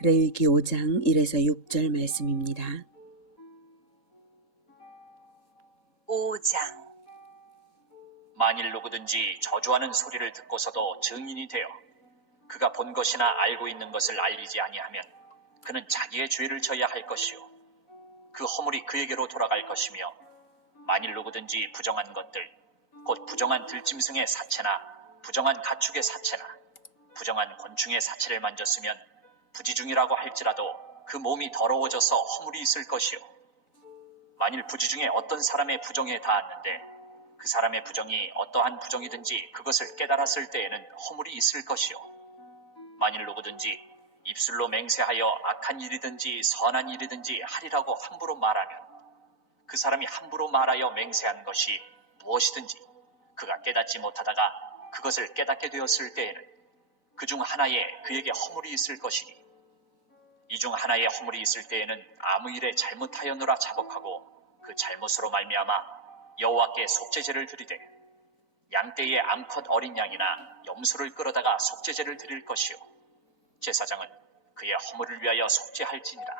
레위기 5장 1에서 6절 말씀입니다. 5장. 만일 누구든지 저주하는 소리를 듣고서도 증인이 되어 그가 본 것이나 알고 있는 것을 알리지 아니하면 그는 자기의 죄를 져야 할 것이요 그 허물이 그에게로 돌아갈 것이며, 만일 누구든지 부정한 것들 곧 부정한 들짐승의 사체나 부정한 가축의 사체나 부정한 곤충의 사체를 만졌으면 부지중이라고 할지라도 그 몸이 더러워져서 허물이 있을 것이요, 만일 부지 중에 어떤 사람의 부정에 닿았는데 그 사람의 부정이 어떠한 부정이든지 그것을 깨달았을 때에는 허물이 있을 것이요, 만일 누구든지 입술로 맹세하여 악한 일이든지 선한 일이든지 하리라고 함부로 말하면 그 사람이 함부로 말하여 맹세한 것이 무엇이든지 그가 깨닫지 못하다가 그것을 깨닫게 되었을 때에는 그 중 하나에 그에게 허물이 있을 것이니, 이 중 하나에 허물이 있을 때에는 아무 일에 잘못하였노라 자복하고 그 잘못으로 말미암아 여호와께 속죄제를 드리되 양떼의 암컷 어린 양이나 염소를 끌어다가 속죄제를 드릴 것이요 제사장은 그의 허물을 위하여 속죄할지니라.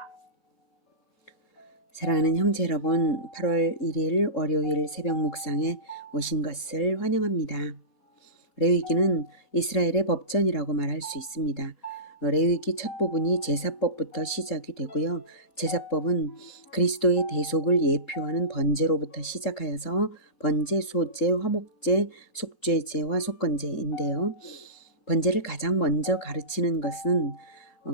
사랑하는 형제 여러분, 8월 1일 월요일 새벽 묵상에 오신 것을 환영합니다. 레위기는 이스라엘의 법전이라고 말할 수 있습니다. 레위기 첫 부분이 제사법부터 시작이 되고요. 제사법은 그리스도의 대속을 예표하는 번제로부터 시작하여서 번제, 소제, 화목제, 속죄제와 속건제인데요. 번제를 가장 먼저 가르치는 것은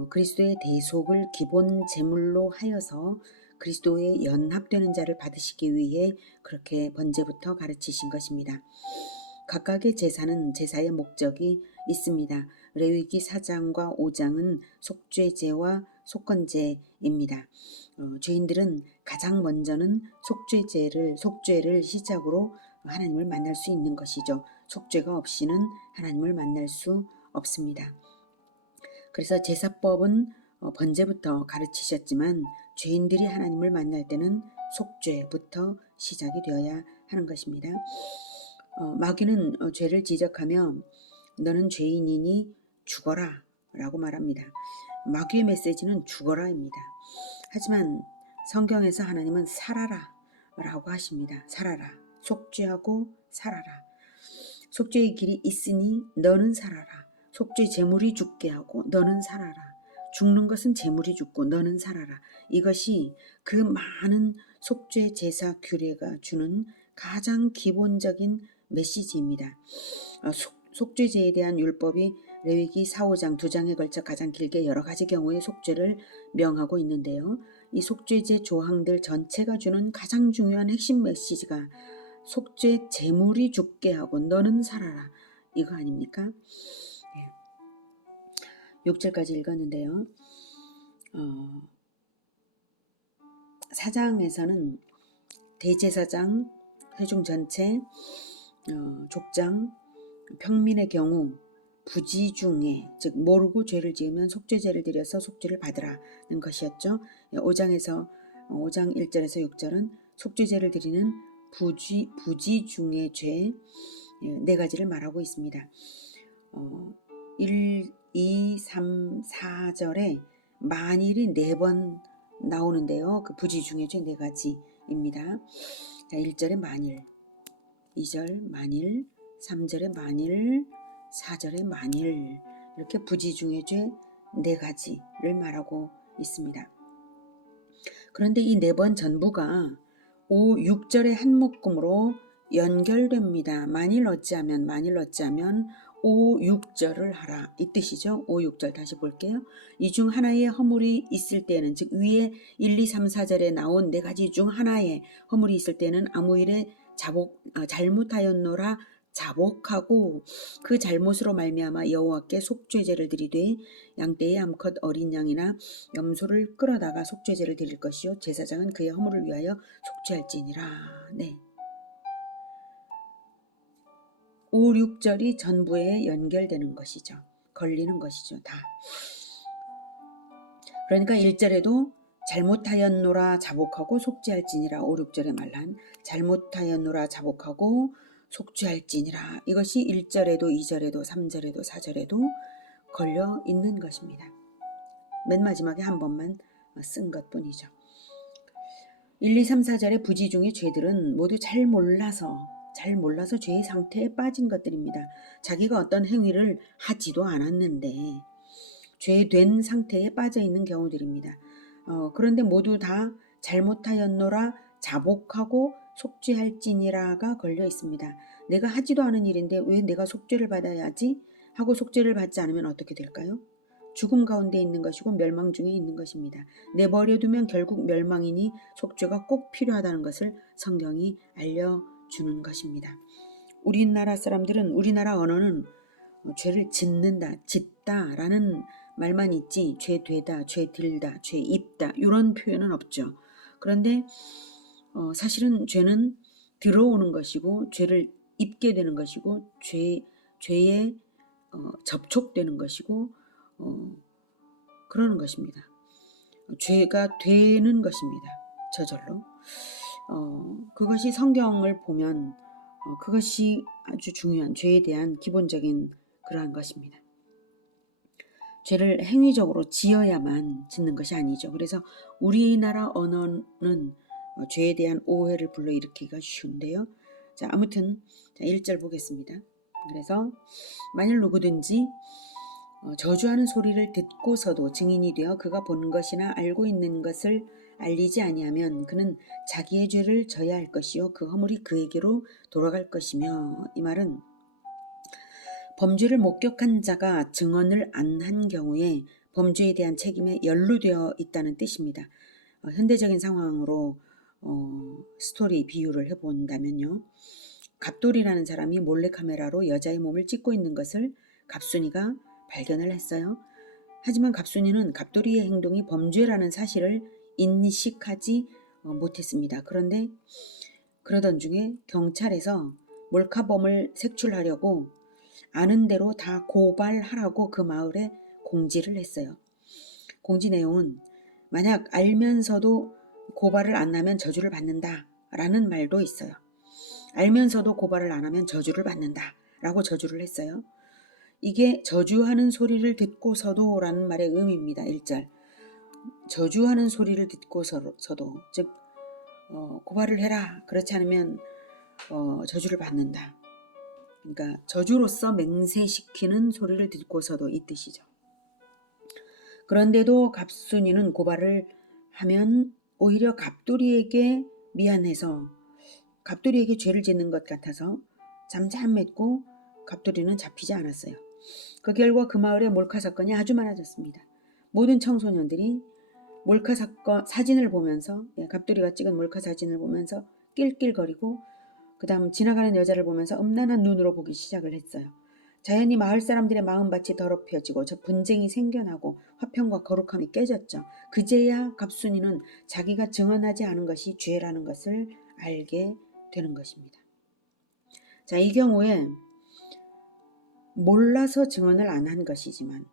그리스도의 대속을 기본 제물로 하여서 그리스도의 연합되는 자를 받으시기 위해 그렇게 번제부터 가르치신 것입니다. 각각의 제사는 제사의 목적이 있습니다. 레위기 4장과 5장은 속죄제와 속건제입니다. 죄인들은 가장 먼저는 속죄를 시작으로 하나님을 만날 수 있는 것이죠. 속죄가 없이는 하나님을 만날 수 없습니다. 그래서 제사법은 번제부터 가르치셨지만 죄인들이 하나님을 만날 때는 속죄부터 시작이 되어야 하는 것입니다. 마귀는 죄를 지적하며 너는 죄인이니 죽어라 라고 말합니다. 마귀의 메시지는 죽어라입니다. 하지만 성경에서 하나님은 살아라 라고 하십니다. 살아라. 속죄하고 살아라. 속죄의 길이 있으니 너는 살아라. 속죄 제물이 죽게 하고 너는 살아라. 죽는 것은 제물이 죽고 너는 살아라. 이것이 그 많은 속죄 제사 규례가 주는 가장 기본적인 메시지입니다. 속죄제에 대한 율법이 레위기 4, 5장 두 장에 걸쳐 가장 길게 여러 가지 경우의 속죄를 명하고 있는데요. 이 속죄제 조항들 전체가 주는 가장 중요한 핵심 메시지가 속죄 제물이 죽게 하고 너는 살아라 이거 아닙니까? 6절까지 읽었는데요. 4장에서는 대제사장, 회중 전체, 족장, 평민의 경우 부지중에 즉 모르고 죄를 지으면 속죄제를 드려서 속죄를 받으라는 것이었죠. 5장 1절에서 6절은 속죄제를 드리는 부지중의 죄 네 가지를 말하고 있습니다. 1, 2, 3, 4절에 만일이 4번 나오는데요. 그 부지중의 죄 4가지입니다. 자, 1절에 만일, 2절 만일, 3절에 만일, 4절에 만일 이렇게 부지중의 죄 4가지를 말하고 있습니다. 그런데 이 4번 전부가 5, 6절의 한 묶음으로 연결됩니다. 만일 어찌하면 5, 6절을 하라 이 뜻이죠. 5, 6절 다시 볼게요. 이 중 하나의 허물이 있을 때는 즉 위에 1, 2, 3, 4절에 나온 4가지 중 하나의 허물이 있을 때는 아무 일에 잘못하였노라 자복하고 그 잘못으로 말미암아 여호와께 속죄제를 드리되 양떼의 암컷 어린 양이나 염소를 끌어다가 속죄제를 드릴 것이요 제사장은 그의 허물을 위하여 속죄할지니라. 네. 5, 6절이 전부에 연결되는 것이죠. 걸리는 것이죠. 다. 그러니까 1절에도 잘못하였노라 자복하고 속죄할지니라 5, 6절에 말한 잘못하였노라 자복하고 속죄할지니라 이것이 1절에도 2절에도 3절에도 4절에도 걸려 있는 것입니다. 맨 마지막에 한 번만 쓴 것뿐이죠. 1, 2, 3, 4절의 부지 중의 죄들은 모두 잘 몰라서 죄의 상태에 빠진 것들입니다. 자기가 어떤 행위를 하지도 않았는데 죄된 상태에 빠져 있는 경우들입니다. 그런데 모두 다 잘못하였노라 자복하고 속죄할지니라가 걸려 있습니다. 내가 하지도 않은 일인데 왜 내가 속죄를 받아야지 하고 속죄를 받지 않으면 어떻게 될까요? 죽음 가운데 있는 것이고 멸망 중에 있는 것입니다. 내버려두면 결국 멸망이니 속죄가 꼭 필요하다는 것을 성경이 알려주는 것입니다. 우리나라 사람들은, 우리나라 언어는 죄를 짓다 라는 말만 있지 죄 되다, 죄 들다, 죄 입다 이런 표현은 없죠. 그런데 사실은 죄는 들어오는 것이고 죄를 입게 되는 것이고 죄에 접촉되는 것이고 그러는 것입니다. 죄가 되는 것입니다. 저절로. 그것이 성경을 보면 그것이 아주 중요한 죄에 대한 기본적인 그러한 것입니다. 죄를 행위적으로 지어야만 짓는 것이 아니죠. 그래서 우리나라 언어는 죄에 대한 오해를 불러일으키기가 쉬운데요. 자, 아무튼 1절 보겠습니다. 그래서 만일 누구든지 저주하는 소리를 듣고서도 증인이 되어 그가 본 것이나 알고 있는 것을 알리지 아니하면 그는 자기의 죄를 져야 할 것이요 그 허물이 그에게로 돌아갈 것이며, 이 말은 범죄를 목격한 자가 증언을 안 한 경우에 범죄에 대한 책임에 연루되어 있다는 뜻입니다. 현대적인 상황으로 스토리 비유를 해본다면요. 갑돌이라는 사람이 몰래카메라로 여자의 몸을 찍고 있는 것을 갑순이가 발견을 했어요. 하지만 갑순이는 갑돌이의 행동이 범죄라는 사실을 인식하지 못했습니다. 그런데 그러던 중에 경찰에서 몰카범을 색출하려고 아는 대로 다 고발하라고 그 마을에 공지를 했어요. 공지 내용은 만약 알면서도 고발을 안 하면 저주를 받는다 라는 말도 있어요. 알면서도 고발을 안 하면 저주를 받는다 라고 저주를 했어요. 이게 저주하는 소리를 듣고서도 라는 말의 의미입니다. 1절. 저주하는 소리를 듣고서도, 즉 고발을 해라. 그렇지 않으면 저주를 받는다. 그러니까 저주로서 맹세시키는 소리를 듣고서도 이 뜻이죠. 그런데도 갑순이는 고발을 하면 오히려 갑돌이에게 미안해서 갑돌이에게 죄를 짓는 것 같아서 잠잠했고 갑돌이는 잡히지 않았어요. 그 결과 그 마을에 몰카 사건이 아주 많아졌습니다. 모든 청소년들이 몰카 사건 사진을 보면서, 갑돌이가 찍은 몰카 사진을 보면서 낄낄거리고 그 다음 지나가는 여자를 보면서 음란한 눈으로 보기 시작을 했어요. 자연히 마을 사람들의 마음밭이 더럽혀지고 저 분쟁이 생겨나고 화평과 거룩함이 깨졌죠. 그제야 갑순이는 자기가 증언하지 않은 것이 죄라는 것을 알게 되는 것입니다. 자, 이 경우에 몰라서 증언을 안 한 것이지만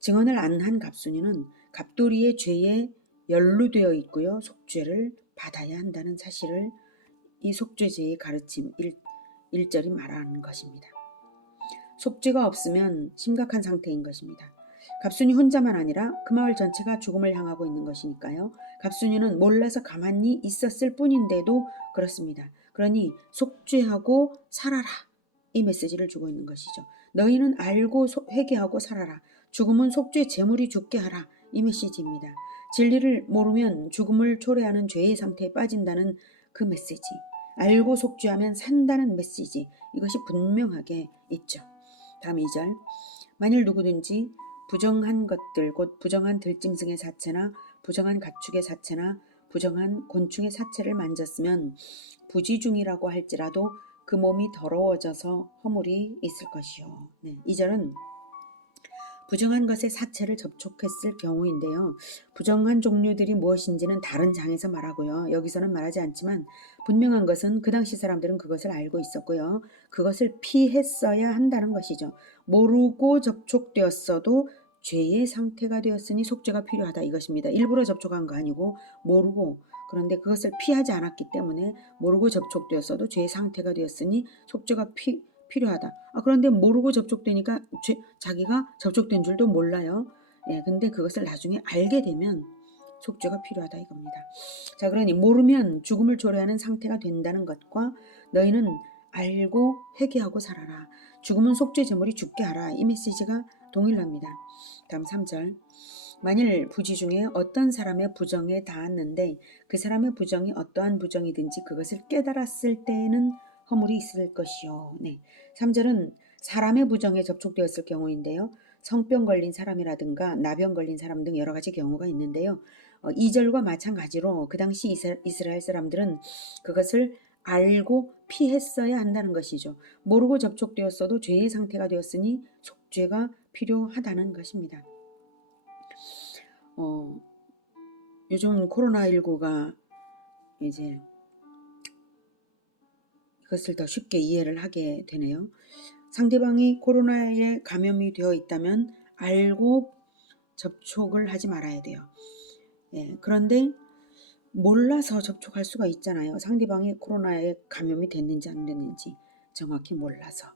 증언을 안 한 갑순이는 갑돌이의 죄에 연루되어 있고요. 속죄를 받아야 한다는 사실을 이 속죄제의 가르침 1절이 말하는 것입니다. 속죄가 없으면 심각한 상태인 것입니다. 갑순이 혼자만 아니라 그 마을 전체가 죽음을 향하고 있는 것이니까요. 갑순이는 몰라서 가만히 있었을 뿐인데도 그렇습니다. 그러니 속죄하고 살아라, 이 메시지를 주고 있는 것이죠. 너희는 알고 회개하고 살아라. 죽음은 속죄 제물이 죽게 하라, 이 메시지입니다. 진리를 모르면 죽음을 초래하는 죄의 상태에 빠진다는 그 메시지, 알고 속죄하면 산다는 메시지, 이것이 분명하게 있죠. 다음 2절. 만일 누구든지 부정한 것들, 곧 부정한 들짐승의 사체나 부정한 가축의 사체나 부정한 곤충의 사체를 만졌으면 부지 중이라고 할지라도 그 몸이 더러워져서 허물이 있을 것이요. 2절은 부정한 것의 사체를 접촉했을 경우인데요. 부정한 종류들이 무엇인지는 다른 장에서 말하고요. 여기서는 말하지 않지만 분명한 것은 그 당시 사람들은 그것을 알고 있었고요. 그것을 피했어야 한다는 것이죠. 모르고 접촉되었어도 죄의 상태가 되었으니 속죄가 필요하다, 이것입니다. 일부러 접촉한 거 아니고 모르고, 그런데 그것을 피하지 않았기 때문에 모르고 접촉되었어도 죄의 상태가 되었으니 속죄가 필요하다. 그런데 모르고 접촉되니까 자기가 접촉된 줄도 몰라요. 근데 그것을 나중에 알게 되면 속죄가 필요하다 이겁니다. 자, 그러니 모르면 죽음을 초래하는 상태가 된다는 것과 너희는 알고 회개하고 살아라. 죽음은 속죄 제물이 죽게 하라. 이 메시지가 동일합니다. 다음 3절. 만일 부지 중에 어떤 사람의 부정에 닿았는데 그 사람의 부정이 어떠한 부정이든지 그것을 깨달았을 때에는 허물이 있을 것이요. 3절은 사람의 부정에 접촉되었을 경우인데요. 성병 걸린 사람이라든가 나병 걸린 사람 등 여러 가지 경우가 있는데요. 2절과 마찬가지로 그 당시 이스라엘 사람들은 그것을 알고 피했어야 한다는 것이죠. 모르고 접촉되었어도 죄의 상태가 되었으니 속죄가 필요하다는 것입니다. 요즘 코로나19가 이제 이것을 더 쉽게 이해를 하게 되네요. 상대방이 코로나에 감염이 되어 있다면 알고 접촉을 하지 말아야 돼요. 그런데 몰라서 접촉할 수가 있잖아요. 상대방이 코로나에 감염이 됐는지 안 됐는지 정확히 몰라서.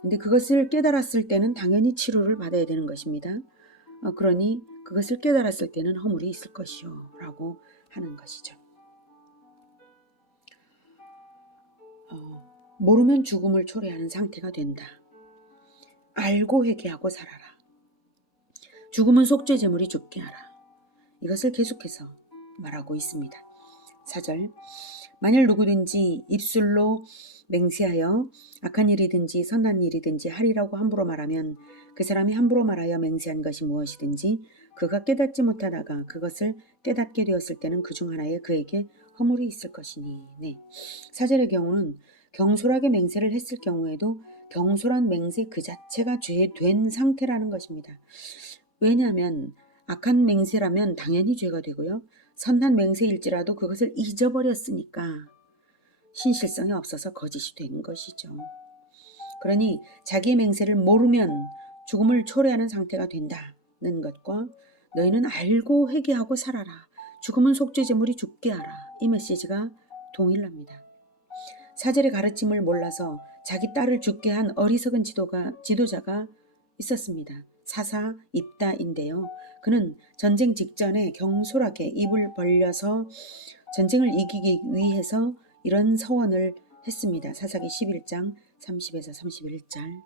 근데 그것을 깨달았을 때는 당연히 치료를 받아야 되는 것입니다. 그러니 그것을 깨달았을 때는 허물이 있을 것이요 라고 하는 것이죠. 모르면 죽음을 초래하는 상태가 된다. 알고 회개하고 살아라. 죽음은 속죄 제물이 죽게 하라. 이것을 계속해서 말하고 있습니다. 4절. 만일 누구든지 입술로 맹세하여 악한 일이든지 선한 일이든지 하리라고 함부로 말하면 그 사람이 함부로 말하여 맹세한 것이 무엇이든지 그가 깨닫지 못하다가 그것을 깨닫게 되었을 때는 그중 하나에 그에게 허물이 있을 것이니. 4절의 경우는 경솔하게 맹세를 했을 경우에도 경솔한 맹세 그 자체가 죄된 상태라는 것입니다. 왜냐하면 악한 맹세라면 당연히 죄가 되고요. 선한 맹세일지라도 그것을 잊어버렸으니까 신실성이 없어서 거짓이 되는 것이죠. 그러니 자기의 맹세를 모르면 죽음을 초래하는 상태가 된다는 것과 너희는 알고 회개하고 살아라. 죽음은 속죄 제물이 죽게 하라. 이 메시지가 동일합니다. 4절의 가르침을 몰라서 자기 딸을 죽게 한 어리석은 지도자가 있었습니다. 사사 입다인데요. 그는 전쟁 직전에 경솔하게 입을 벌려서 전쟁을 이기기 위해서 이런 서원을 했습니다. 사사기 11장 30에서 31절.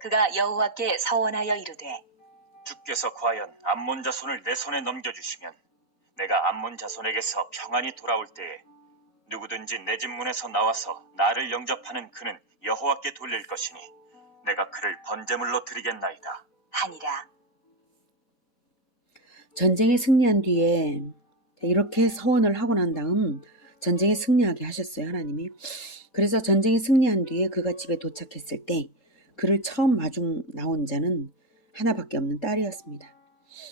그가 여호와께 서원하여 이르되 주께서 과연 암몬 자손을 내 손에 넘겨주시면 내가 암몬 자손에게서 평안히 돌아올 때에 누구든지 내 집 문에서 나와서 나를 영접하는 그는 여호와께 돌릴 것이니 내가 그를 번제물로 드리겠나이다 하니라. 전쟁에 승리한 뒤에 이렇게 서원을 하고 난 다음 전쟁에 승리하게 하셨어요, 하나님이. 그래서 전쟁에 승리한 뒤에 그가 집에 도착했을 때 그를 처음 마중 나온 자는 하나밖에 없는 딸이었습니다.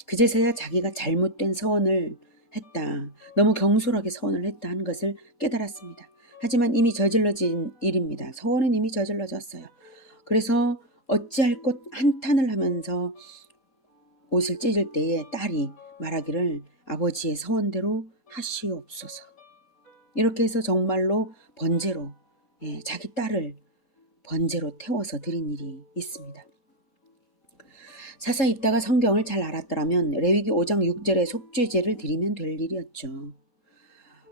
그제서야 자기가 잘못된 서원을 했다, 너무 경솔하게 서원을 했다 하는 것을 깨달았습니다. 하지만 이미 저질러진 일입니다. 서원은 이미 저질러졌어요. 그래서 어찌할 것 한탄을 하면서 옷을 찢을 때에 딸이 말하기를 아버지의 서원대로 하시옵소서. 이렇게 해서 정말로 번제로 자기 딸을 번제로 태워서 드린 일이 있습니다. 사사 입다가 성경을 잘 알았더라면 레위기 5장 6절에 속죄제를 드리면 될 일이었죠.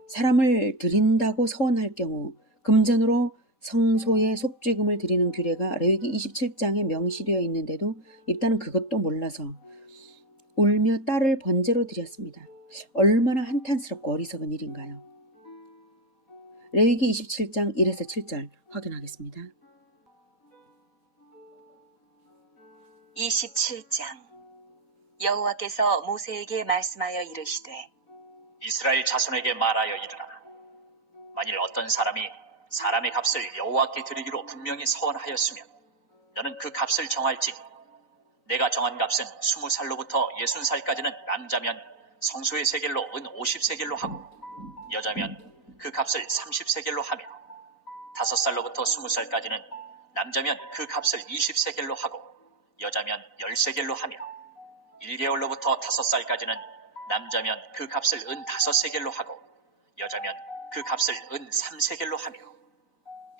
사람을 드린다고 서원할 경우 금전으로 성소에 속죄금을 드리는 규례가 레위기 27장에 명시되어 있는데도 입다는 그것도 몰라서 울며 딸을 번제로 드렸습니다. 얼마나 한탄스럽고 어리석은 일인가요? 레위기 27장 1에서 7절 확인하겠습니다. 27장. 여호와께서 모세에게 말씀하여 이르시되 이스라엘 자손에게 말하여 이르라. 만일 어떤 사람이 사람의 값을 여호와께 드리기로 분명히 서원하였으면 너는 그 값을 정할지니 내가 정한 값은 20살로부터 60살까지는 남자면 성소의 세겔로 은 50세겔로 하고 여자면 그 값을 30세겔로 하며 5살로부터 20살까지는 남자면 그 값을 20세겔로 하고 여자면 10세겔로 하며 1개월로부터 5살까지는 남자면 그 값을 은 5세겔로 하고 여자면 그 값을 은 3세겔로 하며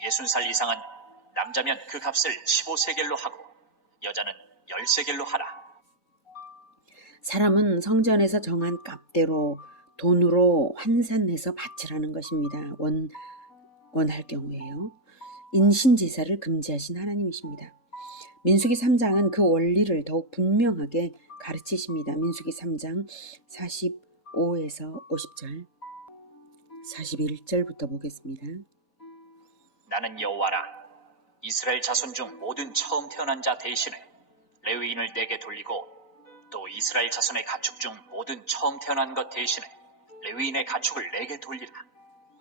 60살 이상은 남자면 그 값을 15세겔로 하고 여자는 10세겔로 하라. 사람은 성전에서 정한 값대로 돈으로 환산해서 바치라는 것입니다. 원할 경우에요. 인신제사를 금지하신 하나님이십니다. 민수기 3장은 그 원리를 더욱 분명하게 가르치십니다. 민수기 3장 45에서 50절, 41절부터 보겠습니다. 나는 여호와라. 이스라엘 자손 중 모든 처음 태어난 자 대신에 레위인을 내게 돌리고 또 이스라엘 자손의 가축 중 모든 처음 태어난 것 대신에 레위인의 가축을 내게 돌리라.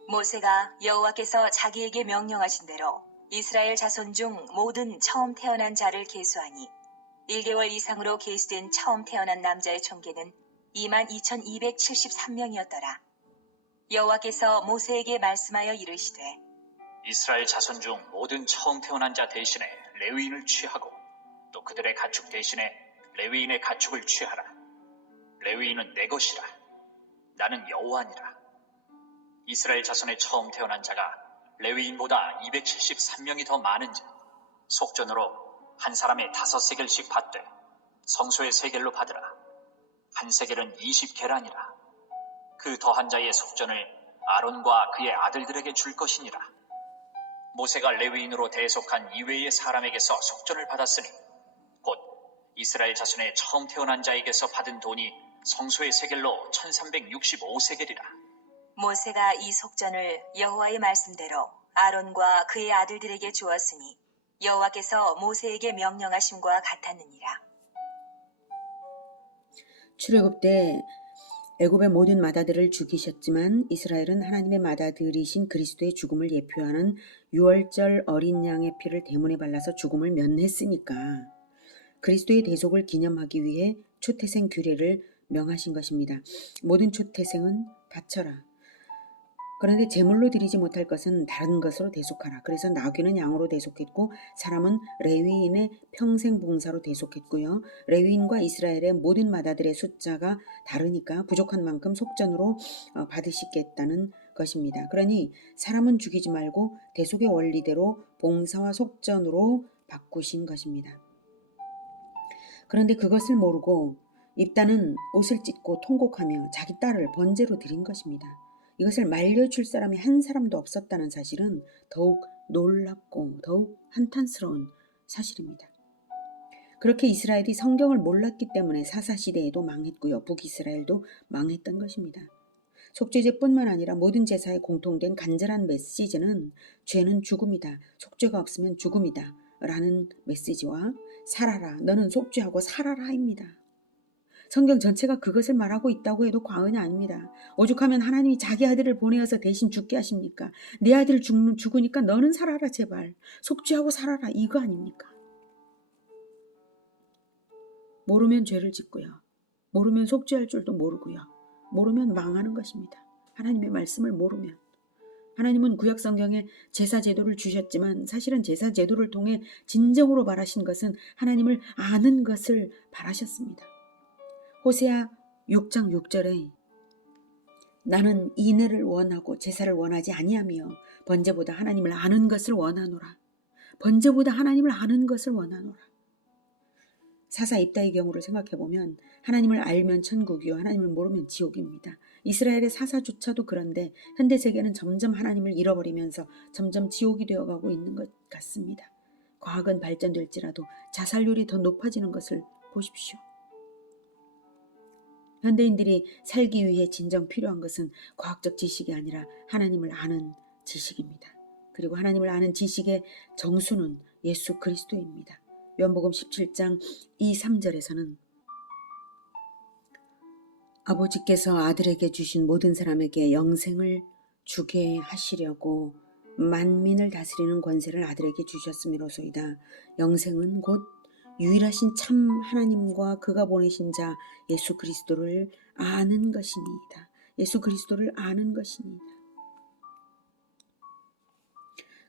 모세가 여호와께서 자기에게 명령하신 대로 이스라엘 자손 중 모든 처음 태어난 자를 계수하니 1개월 이상으로 계수된 처음 태어난 남자의 총계는 22,273명이었더라. 여호와께서 모세에게 말씀하여 이르시되 이스라엘 자손 중 모든 처음 태어난 자 대신에 레위인을 취하고 또 그들의 가축 대신에 레위인의 가축을 취하라. 레위인은 내 것이라. 나는 여호와니라. 이스라엘 자손의 처음 태어난 자가 레위인보다 273명이 더 많은즉 속전으로 한 사람의 5세겔씩 받되 성소의 세겔로 받으라. 한 세겔은 20계란이라. 그 더한 자의 속전을 아론과 그의 아들들에게 줄 것이니라. 모세가 레위인으로 대속한 이외의 사람에게서 속전을 받았으니 곧 이스라엘 자손의 처음 태어난 자에게서 받은 돈이 성소의 세겔로 1365세겔이라. 모세가 이 속전을 여호와의 말씀대로 아론과 그의 아들들에게 주었으니 여호와께서 모세에게 명령하심과 같았느니라. 출애굽 때 애굽의 모든 마다들을 죽이셨지만 이스라엘은 하나님의 마다들이신 그리스도의 죽음을 예표하는 유월절 어린 양의 피를 대문에 발라서 죽음을 면했으니까 그리스도의 대속을 기념하기 위해 초태생 규례를 명하신 것입니다. 모든 초태생은 바쳐라. 그런데 제물로 드리지 못할 것은 다른 것으로 대속하라. 그래서 나귀는 양으로 대속했고 사람은 레위인의 평생 봉사로 대속했고요. 레위인과 이스라엘의 모든 마다들의 숫자가 다르니까 부족한 만큼 속전으로 받으시겠다는 것입니다. 그러니 사람은 죽이지 말고 대속의 원리대로 봉사와 속전으로 바꾸신 것입니다. 그런데 그것을 모르고 입다는 옷을 찢고 통곡하며 자기 딸을 번제로 드린 것입니다. 이것을 말려줄 사람이 한 사람도 없었다는 사실은 더욱 놀랍고 더욱 한탄스러운 사실입니다. 그렇게 이스라엘이 성경을 몰랐기 때문에 사사시대에도 망했고요. 북이스라엘도 망했던 것입니다. 속죄제뿐만 아니라 모든 제사에 공통된 간절한 메시지는 죄는 죽음이다. 속죄가 없으면 죽음이다. 라는 메시지와 살아라. 너는 속죄하고 살아라입니다. 성경 전체가 그것을 말하고 있다고 해도 과언이 아닙니다. 오죽하면 하나님이 자기 아들을 보내어서 대신 죽게 하십니까? 내 아들 죽으니까 너는 살아라 제발. 속죄하고 살아라 이거 아닙니까? 모르면 죄를 짓고요. 모르면 속죄할 줄도 모르고요. 모르면 망하는 것입니다. 하나님의 말씀을 모르면. 하나님은 구약 성경에 제사 제도를 주셨지만 사실은 제사 제도를 통해 진정으로 바라신 것은 하나님을 아는 것을 바라셨습니다. 호세아 6장 6절에 나는 인애를 원하고 제사를 원하지 아니하며 번제보다 하나님을 아는 것을 원하노라. 번제보다 하나님을 아는 것을 원하노라. 사사 입다의 경우를 생각해보면 하나님을 알면 천국이요 하나님을 모르면 지옥입니다. 이스라엘의 사사조차도 그런데 현대 세계는 점점 하나님을 잃어버리면서 점점 지옥이 되어가고 있는 것 같습니다. 과학은 발전될지라도 자살률이 더 높아지는 것을 보십시오. 현대인들이 살기 위해 진정 필요한 것은 과학적 지식이 아니라 하나님을 아는 지식입니다. 그리고 하나님을 아는 지식의 정수는 예수 그리스도입니다. 요한복음 17장 2, 3절에서는 아버지께서 아들에게 주신 모든 사람에게 영생을 주게 하시려고 만민을 다스리는 권세를 아들에게 주셨음이로소이다. 영생은 곧 유일하신 참 하나님과 그가 보내신 자 예수 그리스도를 아는 것이니이다. 예수 그리스도를 아는 것이니이다.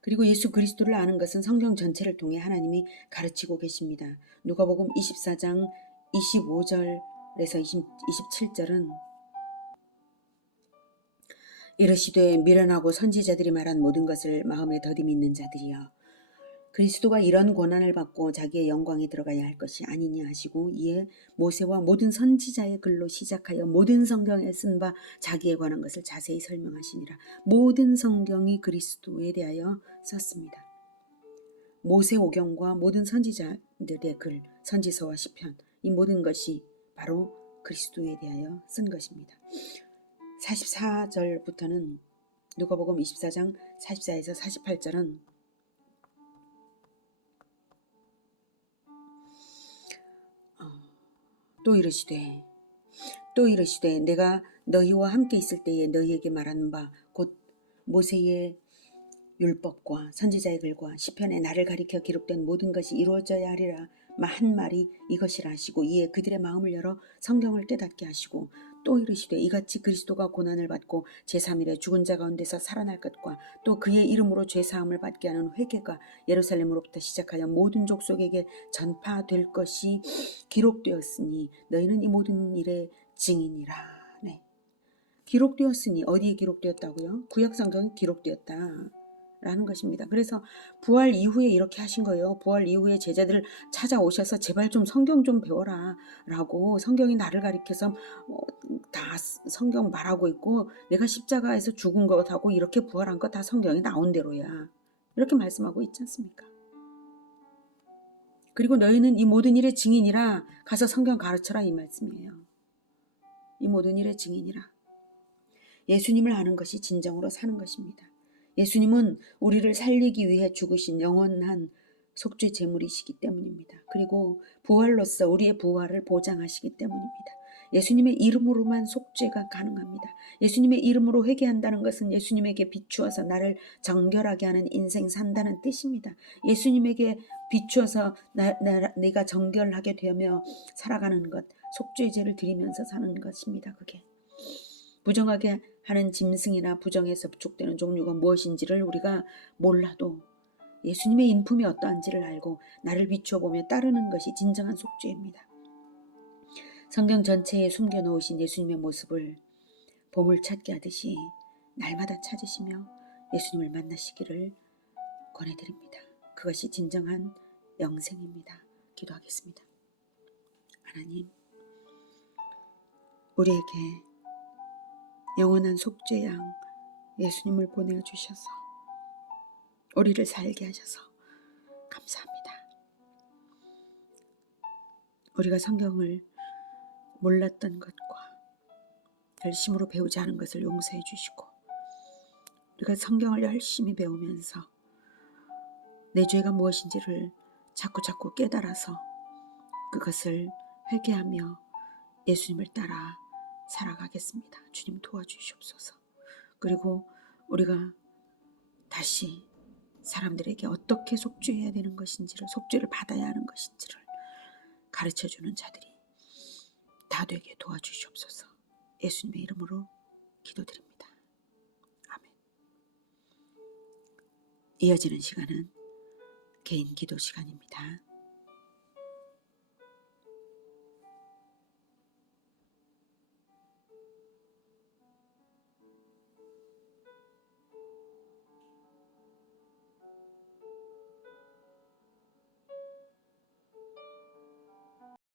그리고 예수 그리스도를 아는 것은 성경 전체를 통해 하나님이 가르치고 계십니다. 누가복음 24장 25절에서 27절은 이르시되 미련하고 선지자들이 말한 모든 것을 마음에 더디 믿는 자들이여 그리스도가 이런 고난을 받고 자기의 영광에 들어가야 할 것이 아니냐 하시고 이에 모세와 모든 선지자의 글로 시작하여 모든 성경에 쓴 바 자기에 관한 것을 자세히 설명하시니라. 모든 성경이 그리스도에 대하여 썼습니다. 모세오경과 모든 선지자들의 글, 선지서와 시편, 이 모든 것이 바로 그리스도에 대하여 쓴 것입니다. 44절부터는 누가복음 24장 44에서 48절은 또 이르시되 내가 너희와 함께 있을 때에 너희에게 말하는 바 곧 모세의 율법과 선지자의 글과 시편에 나를 가리켜 기록된 모든 것이 이루어져야 하리라 한 말이 이것이라 하시고 이에 그들의 마음을 열어 성경을 깨닫게 하시고 또 이르시되 이같이 그리스도가 고난을 받고 제3일에 죽은 자 가운데서 살아날 것과 또 그의 이름으로 죄사함을 받게 하는 회개가 예루살렘으로부터 시작하여 모든 족속에게 전파될 것이 기록되었으니 너희는 이 모든 일의 증인이라. 네. 기록되었으니 어디에 기록되었다고요? 구약 성경에 기록되었다 라는 것입니다. 그래서 부활 이후에 이렇게 하신 거예요. 부활 이후에 제자들을 찾아오셔서 제발 좀 성경 좀 배워라 라고, 성경이 나를 가리켜서 다 성경 말하고 있고 내가 십자가에서 죽은 것하고 이렇게 부활한 거 다 성경에 나온 대로야, 이렇게 말씀하고 있지 않습니까? 그리고 너희는 이 모든 일의 증인이라, 가서 성경 가르쳐라 이 말씀이에요. 이 모든 일의 증인이라. 예수님을 아는 것이 진정으로 사는 것입니다. 예수님은 우리를 살리기 위해 죽으신 영원한 속죄 제물이시기 때문입니다. 그리고 부활로서 우리의 부활을 보장하시기 때문입니다. 예수님의 이름으로만 속죄가 가능합니다. 예수님의 이름으로 회개한다는 것은 예수님에게 비추어서 나를 정결하게 하는 인생 산다는 뜻입니다. 예수님에게 비추어서 내가 정결하게 되며 살아가는 것, 속죄제를 드리면서 사는 것입니다. 그게 부정하게 하는 짐승이나 부정에 접촉되는 종류가 무엇인지를 우리가 몰라도 예수님의 인품이 어떠한지를 알고 나를 비추어 보며 따르는 것이 진정한 속죄입니다. 성경 전체에 숨겨놓으신 예수님의 모습을 보물찾기 하듯이 날마다 찾으시며 예수님을 만나시기를 권해드립니다. 그것이 진정한 영생입니다. 기도하겠습니다. 하나님, 우리에게 영원한 속죄양 예수님을 보내주셔서 우리를 살게 하셔서 감사합니다. 우리가 성경을 몰랐던 것과 열심으로 배우지 않은 것을 용서해 주시고, 우리가 성경을 열심히 배우면서 내 죄가 무엇인지를 자꾸 깨달아서 그것을 회개하며 예수님을 따라 살아가겠습니다. 주님 도와주시옵소서. 그리고 우리가 다시 사람들에게 어떻게 속죄해야 되는 것인지를, 속죄를 받아야 하는 것인지를 가르쳐주는 자들이 다 되게 도와주시옵소서. 예수님의 이름으로 기도드립니다. 아멘. 이어지는 시간은 개인 기도 시간입니다.